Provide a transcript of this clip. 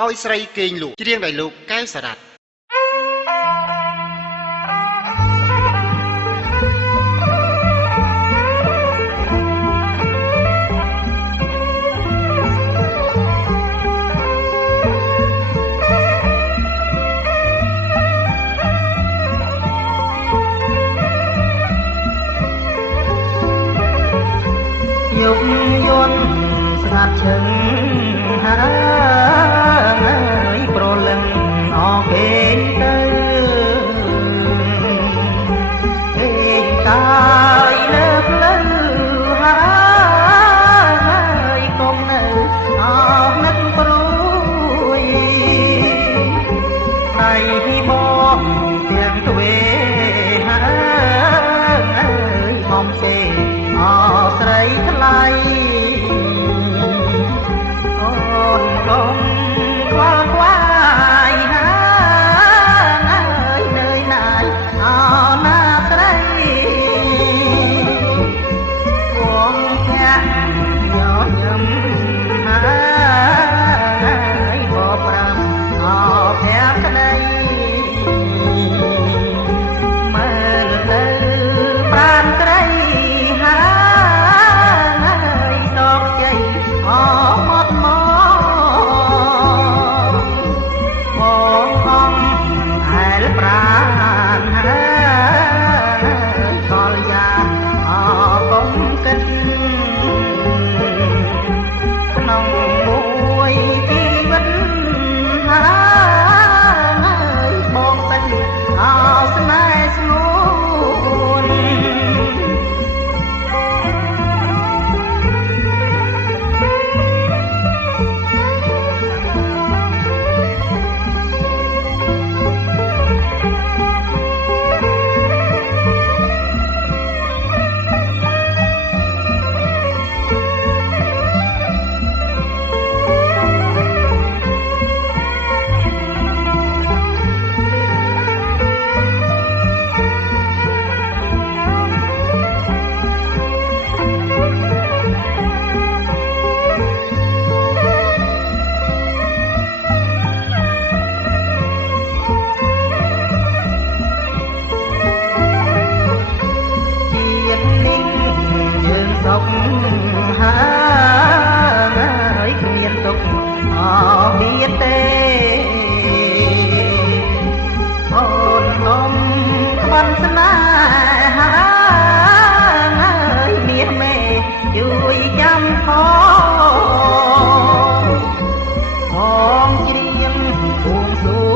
ឲ្យស្រីគេងលក់ច្រៀងដោយលោកកែវសារ៉ាត់យប់យន់ស្ងាត់ឈឹងហើយប្រលឹងអរគេទៅគេតាយលើផ្លូវហើយកុំនៅអស់នឹកព្រួយដៃបងទាំងទ្វេហើយបំសេអស្រីថ្លៃអូនកុំខ្វល់ខ្វាយហើយនឿយណាយអណាស្រីវងភ័ក្រញញឹមហើយបបប្រាំអភ័ក្រក្តីមើលទៅប្រានស្រីហើយសោកជ័យអមត់មកបងអង្គហែលប្រានហើយខលយ៉ាងអកុំគិតក្នុងមួយជីវិតហើយបងទឹកអស្នេហ៍ស្ងួនសុខហើយគ្មានទុកអបៀតទេអូនអមក្បន់ស្នេហាហើយមាសមេជួយចាំផងច្រៀងបួងសួ